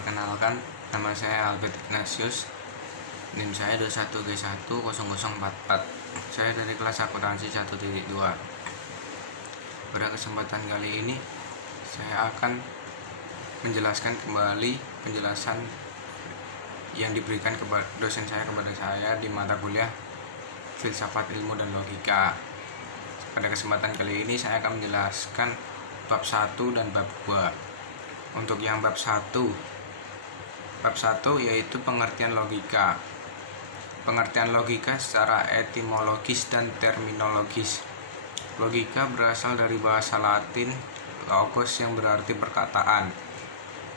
Perkenalkan, nama saya Albert Ignatius. NIM saya 21G10044. Saya dari kelas akuntansi 1.2. Pada kesempatan kali ini saya akan menjelaskan kembali penjelasan yang diberikan kepada dosen saya kepada saya di mata kuliah Filsafat Ilmu dan Logika. Pada kesempatan kali ini saya akan menjelaskan bab 1 dan bab 2. Untuk yang bab 1 yaitu pengertian logika. Pengertian logika secara etimologis dan terminologis. Logika berasal dari bahasa Latin logos yang berarti perkataan.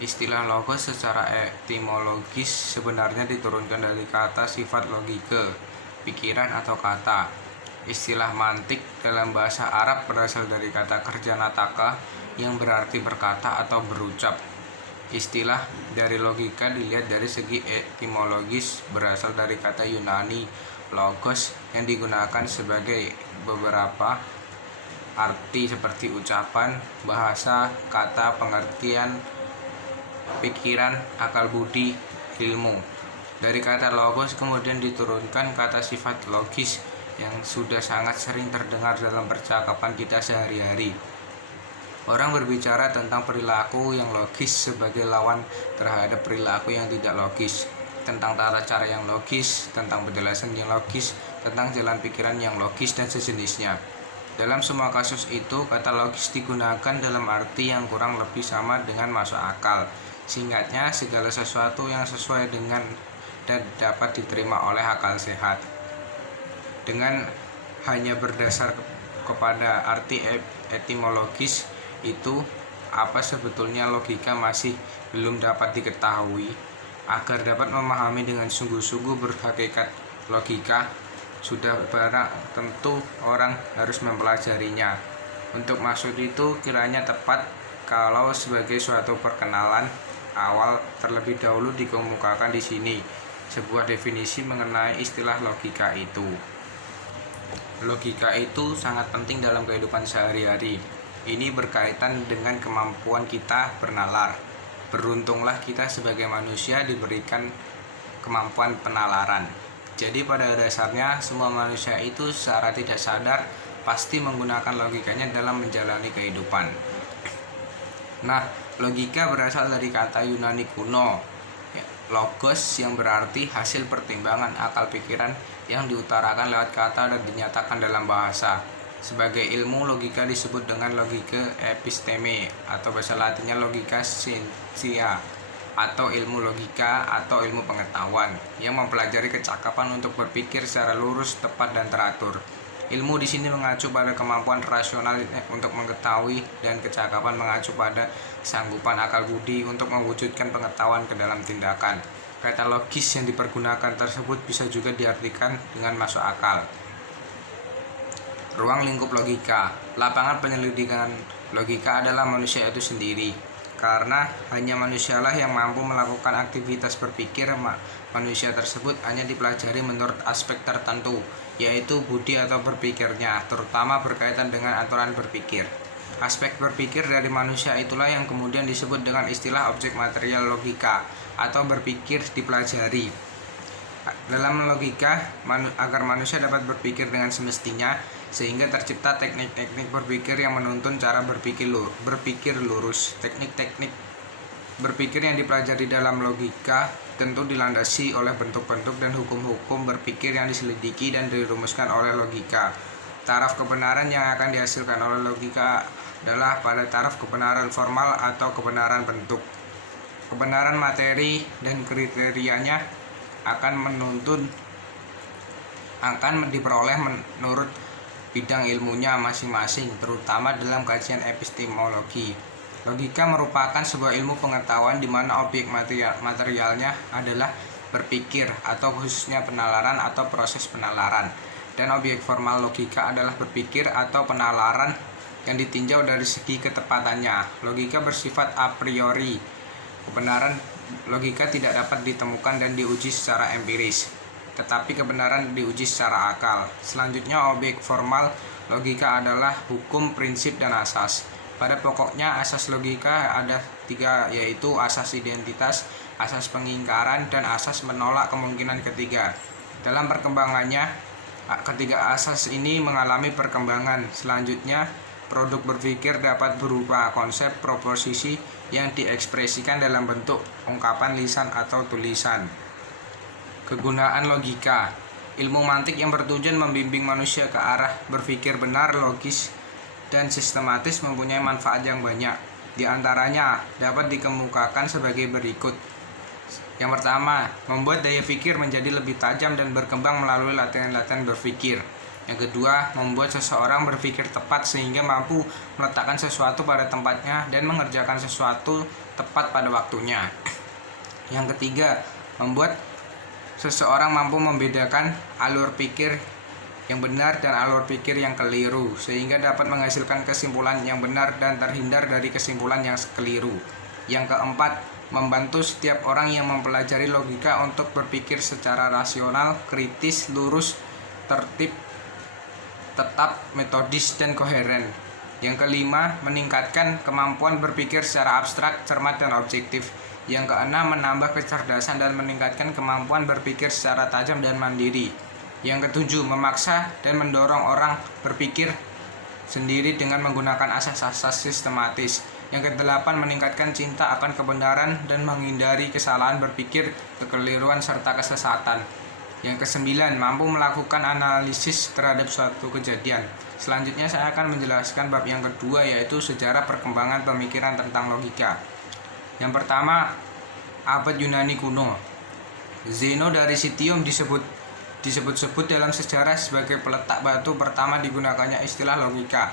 Istilah logos secara etimologis sebenarnya diturunkan dari kata sifat logike, pikiran atau kata. Istilah mantik dalam bahasa Arab berasal dari kata kerja nataka yang berarti berkata atau berucap. Istilah dari logika dilihat dari segi etimologis berasal dari kata Yunani logos yang digunakan sebagai beberapa arti seperti ucapan, bahasa, kata, pengertian, pikiran, akal budi, ilmu. Dari kata logos kemudian diturunkan kata sifat logis yang sudah sangat sering terdengar dalam percakapan kita sehari-hari. Orang berbicara tentang perilaku yang logis sebagai lawan terhadap perilaku yang tidak logis, tentang tata cara yang logis, tentang penjelasan yang logis, tentang jalan pikiran yang logis, dan sejenisnya. Dalam semua kasus itu, kata logis digunakan dalam arti yang kurang lebih sama dengan masuk akal. Singkatnya, segala sesuatu yang sesuai dengan dan dapat diterima oleh akal sehat. Dengan hanya berdasar kepada arti etimologis itu, apa sebetulnya logika masih belum dapat diketahui. Agar dapat memahami dengan sungguh-sungguh berhakikat logika, sudah barang tentu orang harus mempelajarinya. Untuk maksud itu kiranya tepat kalau sebagai suatu perkenalan awal terlebih dahulu dikemukakan di sini sebuah definisi mengenai istilah logika itu. Logika itu sangat penting dalam kehidupan sehari-hari. Ini berkaitan dengan kemampuan kita bernalar. Beruntunglah kita sebagai manusia diberikan kemampuan penalaran. Jadi pada dasarnya semua manusia itu secara tidak sadar pasti menggunakan logikanya dalam menjalani kehidupan. Nah, logika berasal dari kata Yunani kuno, logos, yang berarti hasil pertimbangan akal pikiran yang diutarakan lewat kata dan dinyatakan dalam bahasa. Sebagai ilmu, logika disebut dengan logika episteme atau bahasa Latinnya logika scientia atau ilmu logika atau ilmu pengetahuan yang mempelajari kecakapan untuk berpikir secara lurus, tepat, dan teratur. Ilmu di sini mengacu pada kemampuan rasional untuk mengetahui dan kecakapan mengacu pada kesanggupan akal budi untuk mewujudkan pengetahuan ke dalam tindakan. Kata logis yang dipergunakan tersebut bisa juga diartikan dengan masuk akal. Ruang lingkup logika. Lapangan penyelidikan logika adalah manusia itu sendiri. Karena hanya manusialah yang mampu melakukan aktivitas berpikir, manusia tersebut hanya dipelajari menurut aspek tertentu, yaitu budi atau berpikirnya, terutama berkaitan dengan aturan berpikir. Aspek berpikir dari manusia itulah yang kemudian disebut dengan istilah objek material logika atau berpikir dipelajari. Dalam logika, agar manusia dapat berpikir dengan semestinya, sehingga tercipta teknik-teknik berpikir yang menuntun cara berpikir lurus. Teknik-teknik berpikir yang dipelajari dalam logika tentu dilandasi oleh bentuk-bentuk dan hukum-hukum berpikir yang diselidiki dan dirumuskan oleh logika. Taraf kebenaran yang akan dihasilkan oleh logika adalah pada taraf kebenaran formal atau kebenaran bentuk. Kebenaran materi dan kriterianya akan diperoleh menurut bidang ilmunya masing-masing, terutama dalam kajian epistemologi. Logika merupakan sebuah ilmu pengetahuan di mana objek materialnya adalah berpikir atau khususnya penalaran atau proses penalaran, dan objek formal logika adalah berpikir atau penalaran yang ditinjau dari segi ketepatannya. Logika bersifat a priori. Kebenaran logika tidak dapat ditemukan dan diuji secara empiris, tetapi kebenaran diuji secara akal. Selanjutnya, objek formal logika adalah hukum, prinsip, dan asas. Pada pokoknya asas logika ada 3, yaitu asas identitas, asas pengingkaran, dan asas menolak kemungkinan ketiga. Dalam perkembangannya, ketiga asas ini mengalami perkembangan. Selanjutnya, produk berpikir dapat berupa konsep proposisi yang diekspresikan dalam bentuk ungkapan lisan atau tulisan. Kegunaan logika. Ilmu mantik yang bertujuan membimbing manusia ke arah berpikir benar, logis, dan sistematis mempunyai manfaat yang banyak. Di antaranya dapat dikemukakan sebagai berikut. Yang pertama, membuat daya pikir menjadi lebih tajam dan berkembang melalui latihan-latihan berpikir. Yang kedua, membuat seseorang berpikir tepat sehingga mampu meletakkan sesuatu pada tempatnya dan mengerjakan sesuatu tepat pada waktunya. Yang ketiga, membuat seseorang mampu membedakan alur pikir yang benar dan alur pikir yang keliru, sehingga dapat menghasilkan kesimpulan yang benar dan terhindar dari kesimpulan yang keliru. Yang keempat, membantu setiap orang yang mempelajari logika untuk berpikir secara rasional, kritis, lurus, tertib, tetap, metodis, dan koheren. Yang kelima, meningkatkan kemampuan berpikir secara abstrak, cermat, dan objektif. Yang keenam, menambah kecerdasan dan meningkatkan kemampuan berpikir secara tajam dan mandiri. Yang ketujuh, memaksa dan mendorong orang berpikir sendiri dengan menggunakan asas-asas sistematis. Yang kedelapan, meningkatkan cinta akan kebenaran dan menghindari kesalahan berpikir, kekeliruan, serta kesesatan. Yang kesembilan, mampu melakukan analisis terhadap suatu kejadian. Selanjutnya saya akan menjelaskan bab yang kedua, yaitu sejarah perkembangan pemikiran tentang logika. Yang pertama, abad Yunani kuno. Zeno dari Citium disebut-sebut dalam sejarah sebagai peletak batu pertama digunakannya istilah logika.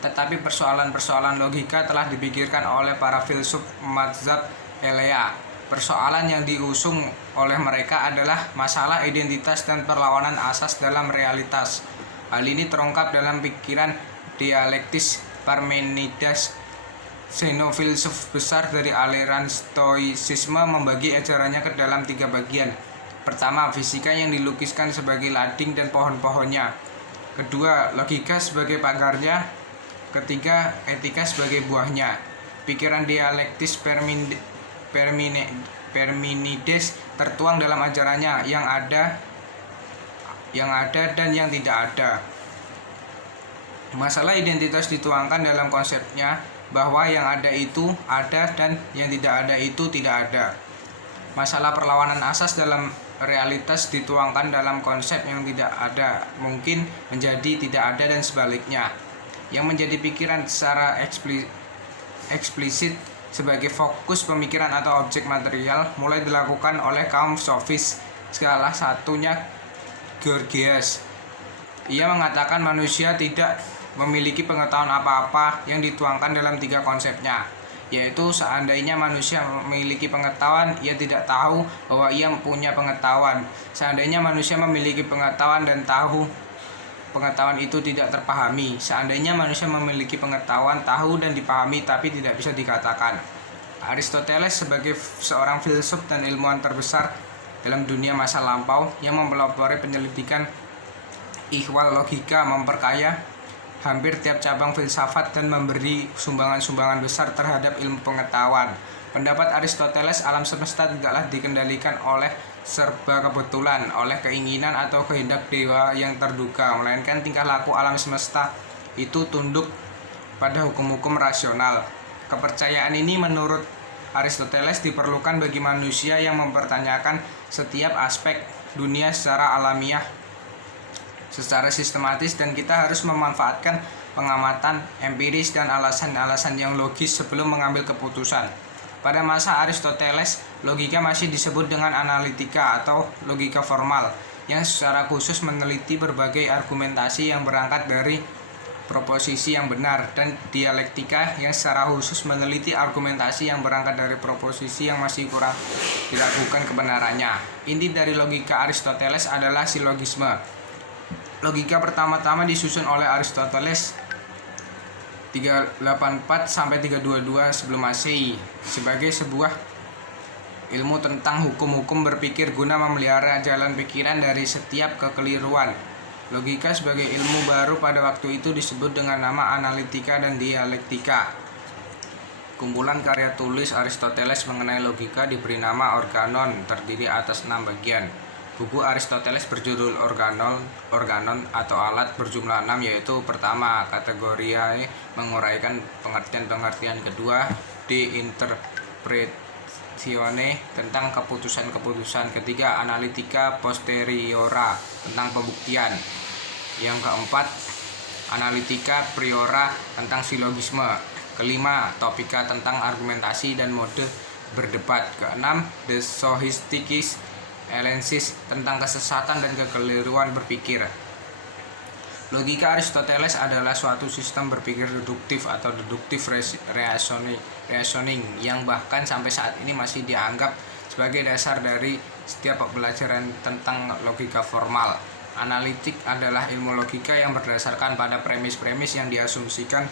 Tetapi persoalan-persoalan logika telah dipikirkan oleh para filsuf mazhab Elea. Persoalan yang diusung oleh mereka adalah masalah identitas dan perlawanan asas dalam realitas. Hal ini terungkap dalam pikiran dialektis Parmenides. Zeno, filsuf besar dari aliran Stoicisme, membagi ajarannya ke dalam 3 bagian. Pertama, fisika yang dilukiskan sebagai lading dan pohon-pohonnya. Kedua, logika sebagai pagarnya. Ketiga, etika sebagai buahnya. Pikiran dialektis Parmenides tertuang dalam ajarannya yang ada dan yang tidak ada. Masalah identitas dituangkan dalam konsepnya bahwa yang ada itu ada dan yang tidak ada itu tidak ada. Masalah perlawanan asas dalam realitas dituangkan dalam konsep yang tidak ada mungkin menjadi tidak ada dan sebaliknya. Yang menjadi pikiran secara eksplisit sebagai fokus pemikiran atau objek material mulai dilakukan oleh kaum sofis, salah satunya Gorgias. Ia mengatakan manusia tidak memiliki pengetahuan apa-apa yang dituangkan dalam 3 konsepnya, yaitu seandainya manusia memiliki pengetahuan, ia tidak tahu bahwa ia punya pengetahuan. Seandainya manusia memiliki pengetahuan dan tahu, pengetahuan itu tidak terpahami. Seandainya manusia memiliki pengetahuan, tahu, dan dipahami tapi tidak bisa dikatakan. Aristoteles sebagai seorang filsuf dan ilmuwan terbesar dalam dunia masa lampau yang mempelopori penyelidikan ihwal logika, memperkaya hampir tiap cabang filsafat dan memberi sumbangan-sumbangan besar terhadap ilmu pengetahuan. Pendapat Aristoteles, alam semesta tidaklah dikendalikan oleh serba kebetulan, oleh keinginan atau kehendak dewa yang terduga, melainkan tingkah laku alam semesta itu tunduk pada hukum-hukum rasional. Kepercayaan ini menurut Aristoteles diperlukan bagi manusia yang mempertanyakan setiap aspek dunia secara alamiah, secara sistematis, dan kita harus memanfaatkan pengamatan empiris dan alasan-alasan yang logis sebelum mengambil keputusan. Pada masa Aristoteles, logika masih disebut dengan analitika atau logika formal, yang secara khusus meneliti berbagai argumentasi yang berangkat dari proposisi yang benar, dan dialektika yang secara khusus meneliti argumentasi yang berangkat dari proposisi yang masih kurang diragukan kebenarannya. Inti dari logika Aristoteles adalah silogisme. Logika pertama-tama disusun oleh Aristoteles 384 sampai 322 sebelum Masehi sebagai sebuah ilmu tentang hukum-hukum berpikir guna memelihara jalan pikiran dari setiap kekeliruan. Logika sebagai ilmu baru pada waktu itu disebut dengan nama analitika dan dialektika. Kumpulan karya tulis Aristoteles mengenai logika diberi nama Organon, terdiri atas 6 bagian. Buku Aristoteles berjudul Organon atau alat berjumlah 6, yaitu pertama, Kategoriae, menguraikan pengertian-pengertian; kedua, De Interpretatione, tentang keputusan-keputusan; ketiga, Analytica Posteriora, tentang pembuktian; yang keempat, Analytica Priora, tentang silogisme; kelima, Topika, tentang argumentasi dan mode berdebat; keenam, De Sophisticis Elensis, tentang kesesatan dan kekeliruan berpikir. Logika Aristoteles adalah suatu sistem berpikir deduktif atau deductive reasoning yang bahkan sampai saat ini masih dianggap sebagai dasar dari setiap pembelajaran tentang logika formal. Analitik adalah ilmu logika yang berdasarkan pada premis-premis yang diasumsikan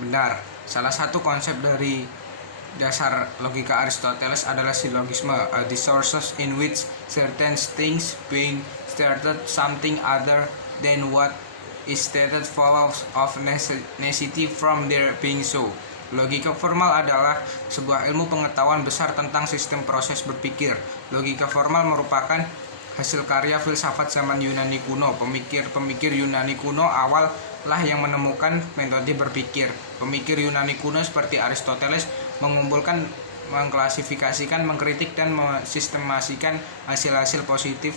benar. Salah satu konsep dari dasar logika Aristoteles adalah silogisme, a discourse in which certain things being stated something other than what is stated follows of necessity from their being so. Logika formal adalah sebuah ilmu pengetahuan besar tentang sistem proses berpikir. Logika formal merupakan hasil karya filsafat zaman Yunani kuno. Pemikir Yunani kuno awal lah yang menemukan metode berpikir. Pemikir Yunani kuno seperti Aristoteles mengumpulkan, mengklasifikasikan, mengkritik, dan mensistemasikan hasil-hasil positif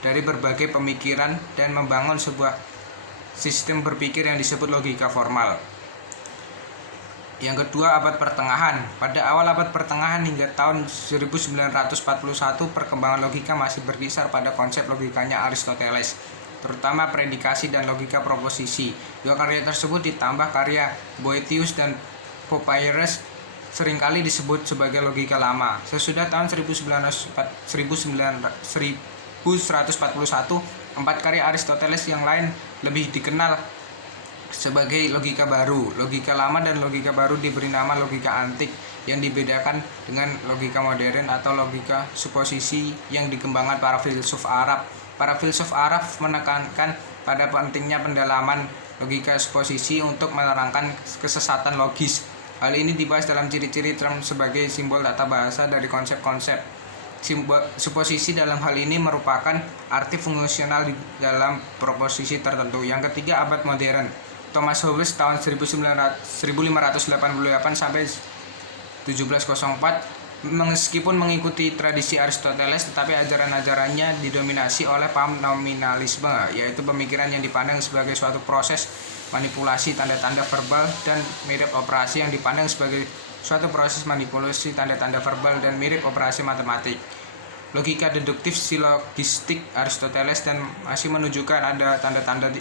dari berbagai pemikiran dan membangun sebuah sistem berpikir yang disebut logika formal. Yang kedua, abad pertengahan. Pada awal abad pertengahan hingga tahun 1941, perkembangan logika masih berkisar pada konsep logikanya Aristoteles, terutama predikasi dan logika proposisi. Dua karya tersebut ditambah karya Boethius dan Papyrus seringkali disebut sebagai logika lama. Sesudah tahun 1141, empat karya Aristoteles yang lain lebih dikenal sebagai logika baru. Logika lama dan logika baru diberi nama logika antik, yang dibedakan dengan logika modern atau logika suposisi yang dikembangkan para filsuf Arab. Para filsuf Arab menekankan pada pentingnya pendalaman logika suposisi untuk menerangkan kesesatan logis. Hal ini dibahas dalam ciri-ciri term sebagai simbol tata bahasa dari konsep-konsep. Suposisi dalam hal ini merupakan arti fungsional di dalam proposisi tertentu. Yang ketiga, abad modern. Thomas Hobbes tahun 1588 sampai 1704, meskipun mengikuti tradisi Aristoteles, tetapi ajaran-ajarannya didominasi oleh paham nominalisme, yaitu pemikiran yang dipandang sebagai suatu proses manipulasi tanda-tanda verbal dan mirip operasi yang dipandang sebagai suatu proses manipulasi tanda-tanda verbal dan mirip operasi matematik. Logika deduktif silogistik Aristoteles dan masih menunjukkan ada tanda-tanda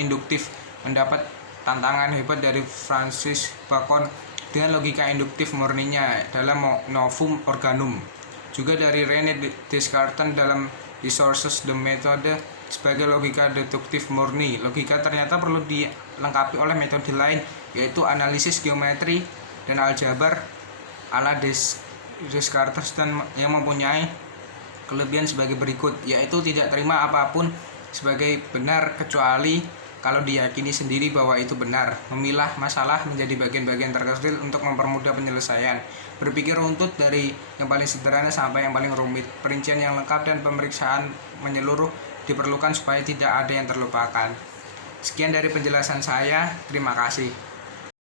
induktif mendapat tantangan hebat dari Francis Bacon dengan logika induktif murninya dalam Novum Organum, juga dari René Descartes dalam Discourses de Méthode sebagai logika deduktif murni. Logika ternyata perlu dilengkapi oleh metode lain, yaitu analisis geometri dan aljabar ala Descartes, dan yang mempunyai kelebihan sebagai berikut, yaitu tidak terima apapun sebagai benar kecuali kalau diyakini sendiri bahwa itu benar, memilah masalah menjadi bagian-bagian terkecil untuk mempermudah penyelesaian, berpikir runtut dari yang paling sederhana sampai yang paling rumit, perincian yang lengkap dan pemeriksaan menyeluruh diperlukan supaya tidak ada yang terlupakan. Sekian dari penjelasan saya, terima kasih.